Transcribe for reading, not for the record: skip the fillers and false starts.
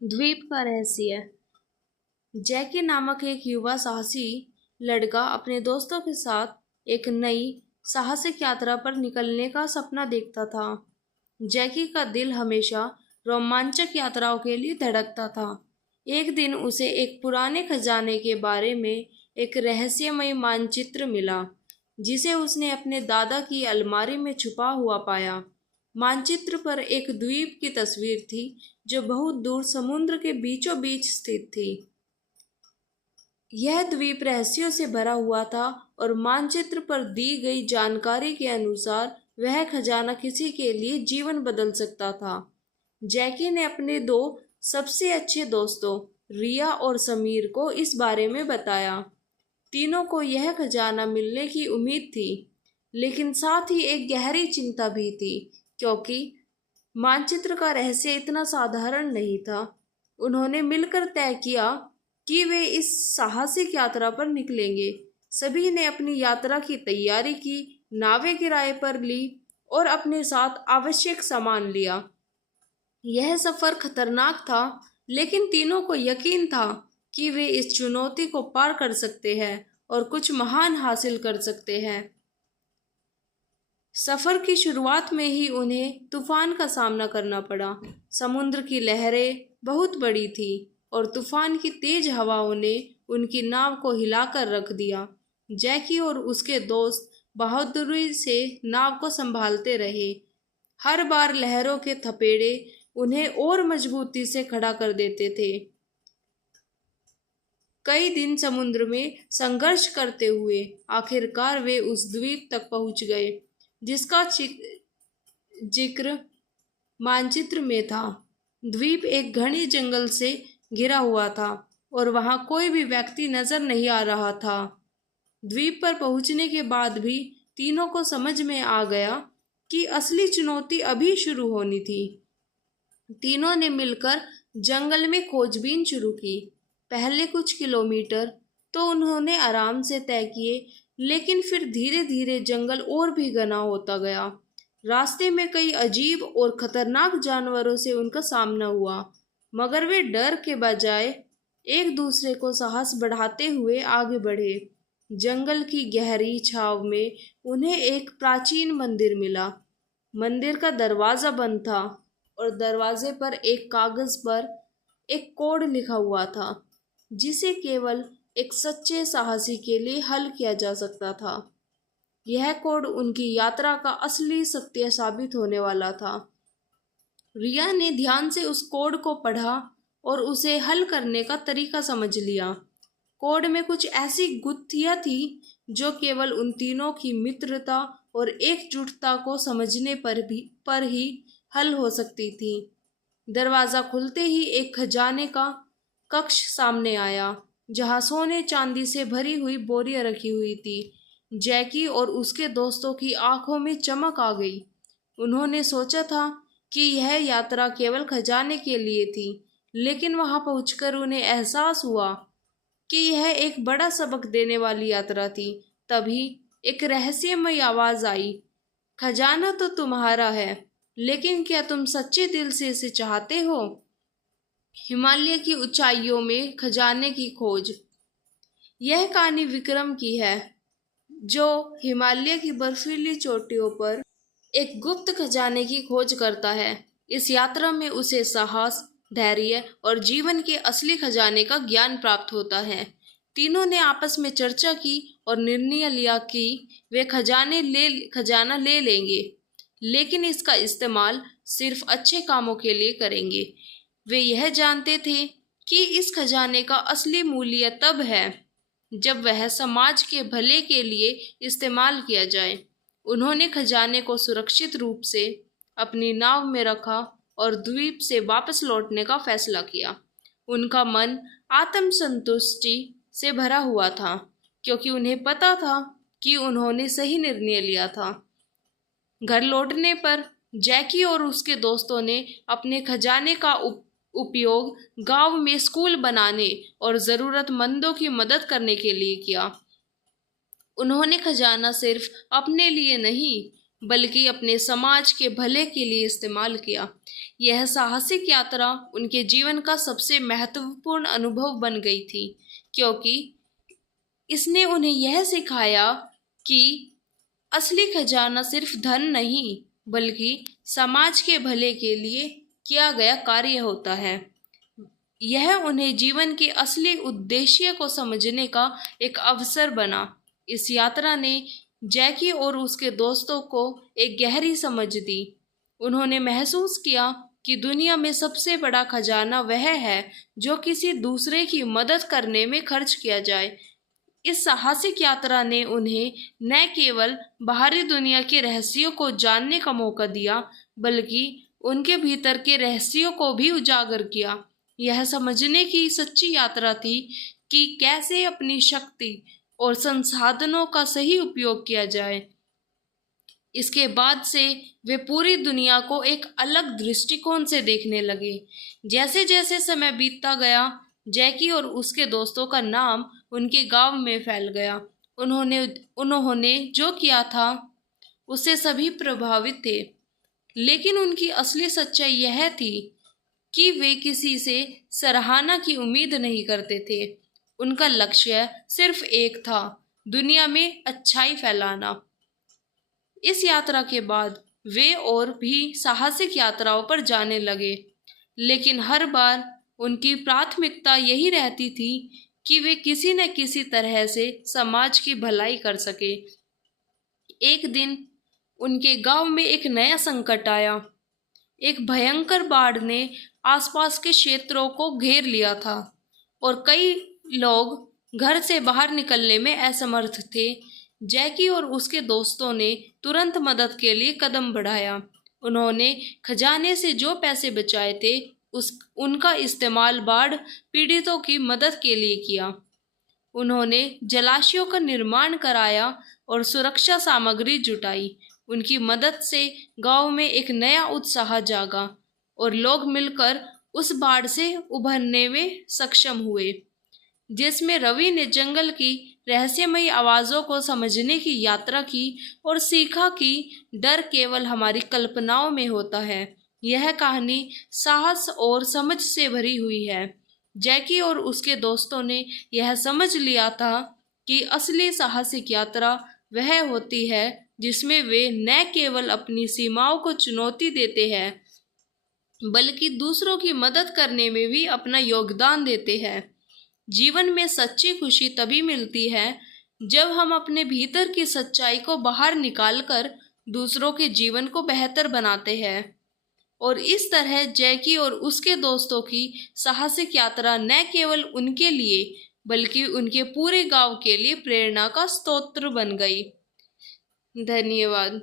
द्वीप का रहस्य। जैकी नामक एक युवा साहसी लड़का अपने दोस्तों के साथ एक नई साहसिक यात्रा पर निकलने का सपना देखता था। जैकी का दिल हमेशा रोमांचक यात्राओं के लिए धड़कता था। एक दिन उसे एक पुराने खजाने के बारे में एक रहस्यमय मानचित्र मिला, जिसे उसने अपने दादा की अलमारी में छुपा हुआ पाया। मानचित्र पर एक द्वीप की तस्वीर थी, जो बहुत दूर समुद्र के बीचों बीच स्थित थी। यह द्वीप रहस्यों से भरा हुआ था और मानचित्र पर दी गई जानकारी के अनुसार वह खजाना किसी के लिए जीवन बदल सकता था। जैकी ने अपने दो सबसे अच्छे दोस्तों रिया और समीर को इस बारे में बताया। तीनों को यह खजाना मिलने की उम्मीद थी, लेकिन साथ ही एक गहरी चिंता भी थी, क्योंकि मानचित्र का रहस्य इतना साधारण नहीं था। उन्होंने मिलकर तय किया कि वे इस साहसिक यात्रा पर निकलेंगे। सभी ने अपनी यात्रा की तैयारी की, नावें किराए पर ली और अपने साथ आवश्यक सामान लिया। यह सफर खतरनाक था, लेकिन तीनों को यकीन था कि वे इस चुनौती को पार कर सकते हैं और कुछ महान हासिल कर सकते हैं। सफर की शुरुआत में ही उन्हें तूफान का सामना करना पड़ा। समुद्र की लहरें बहुत बड़ी थी और तूफान की तेज हवाओं ने उनकी नाव को हिलाकर रख दिया। जैकी और उसके दोस्त बहादुरी से नाव को संभालते रहे। हर बार लहरों के थपेड़े उन्हें और मजबूती से खड़ा कर देते थे। कई दिन समुद्र में संघर्ष करते हुए आखिरकार वे उस द्वीप तक पहुंच गए, जिसका जिक्र मानचित्र में था। द्वीप एक घने जंगल से घिरा हुआ था और वहां कोई भी व्यक्ति नजर नहीं आ रहा था। द्वीप पर पहुंचने के बाद भी तीनों को समझ में आ गया कि असली चुनौती अभी शुरू होनी थी। तीनों ने मिलकर जंगल में खोजबीन शुरू की। पहले कुछ किलोमीटर तो उन्होंने आराम से तय किए, लेकिन फिर धीरे धीरे जंगल और भी घना होता गया। रास्ते में कई अजीब और खतरनाक जानवरों से उनका सामना हुआ, मगर वे डर के बजाय एक दूसरे को साहस बढ़ाते हुए आगे बढ़े। जंगल की गहरी छाव में उन्हें एक प्राचीन मंदिर मिला। मंदिर का दरवाजा बंद था और दरवाजे पर एक कागज पर एक कोड लिखा हुआ था, जिसे केवल एक सच्चे साहसी के लिए हल किया जा सकता था। यह कोड उनकी यात्रा का असली सत्य साबित होने वाला था। रिया ने ध्यान से उस कोड को पढ़ा और उसे हल करने का तरीका समझ लिया। कोड में कुछ ऐसी गुत्थियां थी जो केवल उन तीनों की मित्रता और एकजुटता को समझने पर ही हल हो सकती थी। दरवाजा खुलते ही एक खजाने का कक्ष सामने आया, जहां सोने चांदी से भरी हुई बोरियां रखी हुई थी। जैकी और उसके दोस्तों की आंखों में चमक आ गई। उन्होंने सोचा था कि यह यात्रा केवल खजाने के लिए थी, लेकिन वहां पहुंचकर उन्हें एहसास हुआ कि यह एक बड़ा सबक देने वाली यात्रा थी। तभी एक रहस्यमय आवाज आई, खजाना तो तुम्हारा है, लेकिन क्या तुम सच्चे दिल से इसे चाहते हो? हिमालय की ऊंचाइयों में खजाने की खोज। यह कहानी विक्रम की है, जो हिमालय की बर्फीली चोटियों पर एक गुप्त खजाने की खोज करता है। इस यात्रा में उसे साहस, धैर्य और जीवन के असली खजाने का ज्ञान प्राप्त होता है। तीनों ने आपस में चर्चा की और निर्णय लिया कि वे खजाना ले लेंगे, लेकिन इसका इस्तेमाल सिर्फ अच्छे कामों के लिए करेंगे। वे यह जानते थे कि इस खजाने का असली मूल्य तब है जब वह समाज के भले के लिए इस्तेमाल किया जाए। उन्होंने खजाने को सुरक्षित रूप से अपनी नाव में रखा और द्वीप से वापस लौटने का फैसला किया। उनका मन आत्मसंतुष्टि से भरा हुआ था, क्योंकि उन्हें पता था कि उन्होंने सही निर्णय लिया था। घर लौटने पर जैकी और उसके दोस्तों ने अपने खजाने का उपयोग गांव में स्कूल बनाने और जरूरतमंदों की मदद करने के लिए किया। उन्होंने खजाना सिर्फ अपने लिए नहीं, बल्कि अपने समाज के भले के लिए इस्तेमाल किया। यह साहसिक यात्रा उनके जीवन का सबसे महत्वपूर्ण अनुभव बन गई थी, क्योंकि इसने उन्हें यह सिखाया कि असली खजाना सिर्फ धन नहीं, बल्कि समाज के भले के लिए किया गया कार्य होता है। यह उन्हें जीवन के असली उद्देश्य को समझने का एक अवसर बना। इस यात्रा ने जैकी और उसके दोस्तों को एक गहरी समझ दी। उन्होंने महसूस किया कि दुनिया में सबसे बड़ा खजाना वह है जो किसी दूसरे की मदद करने में खर्च किया जाए। इस साहसिक यात्रा ने उन्हें न केवल बाहरी दुनिया के रहस्यों को जानने का मौका दिया, बल्कि उनके भीतर के रहस्यों को भी उजागर किया। यह समझने की सच्ची यात्रा थी कि कैसे अपनी शक्ति और संसाधनों का सही उपयोग किया जाए। इसके बाद से वे पूरी दुनिया को एक अलग दृष्टिकोण से देखने लगे। जैसे जैसे समय बीतता गया, जैकी और उसके दोस्तों का नाम उनके गांव में फैल गया। उन्होंने उन्होंने जो किया था उससे सभी प्रभावित थे, लेकिन उनकी असली सच्चाई यह थी कि वे किसी से सराहना की उम्मीद नहीं करते थे। उनका लक्ष्य सिर्फ एक था, दुनिया में अच्छाई फैलाना। इस यात्रा के बाद वे और भी साहसिक यात्राओं पर जाने लगे, लेकिन हर बार उनकी प्राथमिकता यही रहती थी कि वे किसी न किसी तरह से समाज की भलाई कर सके। एक दिन उनके गांव में एक नया संकट आया। एक भयंकर बाढ़ ने आसपास के क्षेत्रों को घेर लिया था और कई लोग घर से बाहर निकलने में असमर्थ थे। जैकी और उसके दोस्तों ने तुरंत मदद के लिए कदम बढ़ाया। उन्होंने खजाने से जो पैसे बचाए थे उनका इस्तेमाल बाढ़ पीड़ितों की मदद के लिए किया। उन्होंने जलाशयों का निर्माण कराया और सुरक्षा सामग्री जुटाई। उनकी मदद से गांव में एक नया उत्साह जागा और लोग मिलकर उस बाढ़ से उभरने में सक्षम हुए, जिसमें रवि ने जंगल की रहस्यमयी आवाज़ों को समझने की यात्रा की और सीखा कि डर केवल हमारी कल्पनाओं में होता है। यह कहानी साहस और समझ से भरी हुई है। जैकी और उसके दोस्तों ने यह समझ लिया था कि असली साहसिक यात्रा वह होती है जिसमें वे न केवल अपनी सीमाओं को चुनौती देते हैं, बल्कि दूसरों की मदद करने में भी अपना योगदान देते हैं। जीवन में सच्ची खुशी तभी मिलती है जब हम अपने भीतर की सच्चाई को बाहर निकालकर दूसरों के जीवन को बेहतर बनाते हैं। और इस तरह जैकी और उसके दोस्तों की साहसिक यात्रा न केवल उनके लिए बल्कि उनके पूरे गांव के लिए प्रेरणा का स्रोत बन गई। धन्यवाद।